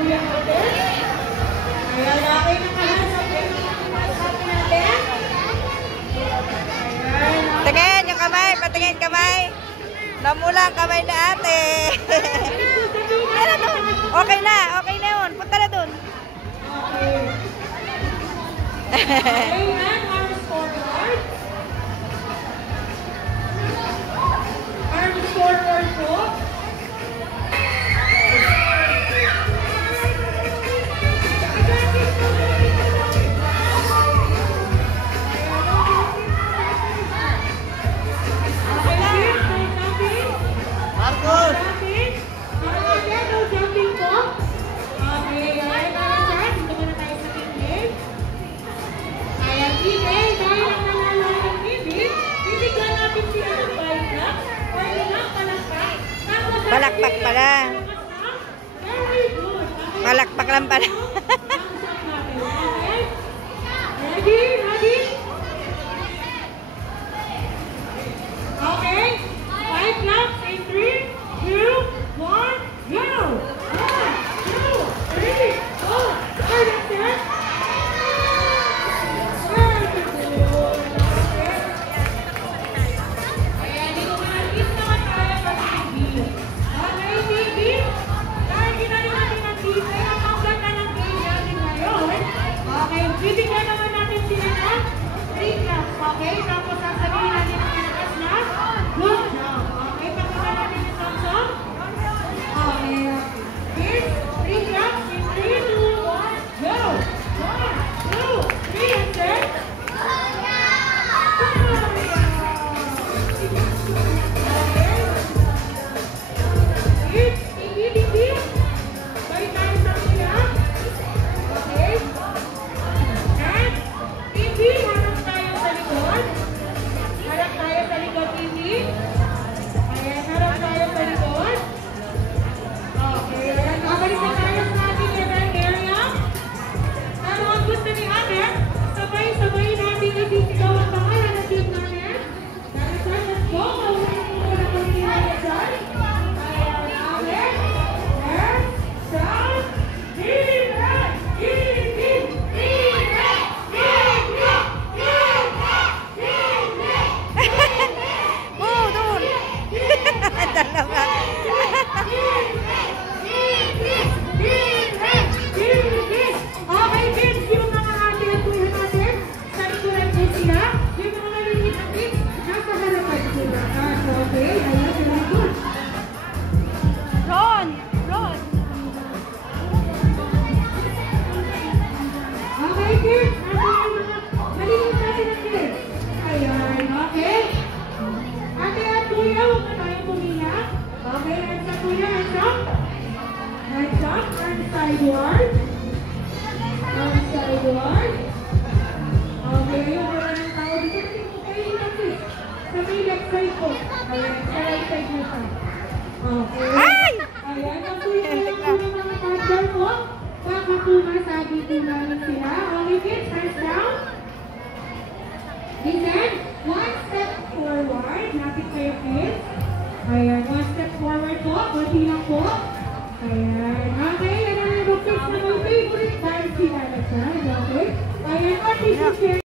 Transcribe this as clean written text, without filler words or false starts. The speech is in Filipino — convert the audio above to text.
kuya natin. Ayan, okay na ka na. Sabay na natin. Tingin yung kamay, patingin kamay. Namulang kamay na ate. Okay na yun. Punta na dun. Okay, and arms forward. Arms forward po. Palakpak pala. Palakpak lang pala. Ready? Okay. 5 laps in 3, 2, 1, go! 1, 2, 3, 4, 5, 6. Bibigyan naman natin sila ng 3 laps, okay? Tapos sasabihin natin ang pinakas na good job, okay? Pagkaka natin yung thumbs up. Okay, here's 3 laps in 3, 2, 1, go! 1, 2, 3, and then sideward. Okay, yung wala ng tao dito. Okay, natin. Sa may left side po. Ayan, sa right side na siya. Okay. Ay! Ayan, ang kuya yung mga partner po. Baka po masabi po namin sila. Okay, kids, hands down. Listen, 1 step forward. Napit kayo, kids. Ayan, 1 step forward po. Kunti lang po. Ayan, okay. Yan ang mga kids na mga favorite dance sila na siya. Okay? Ayan, artist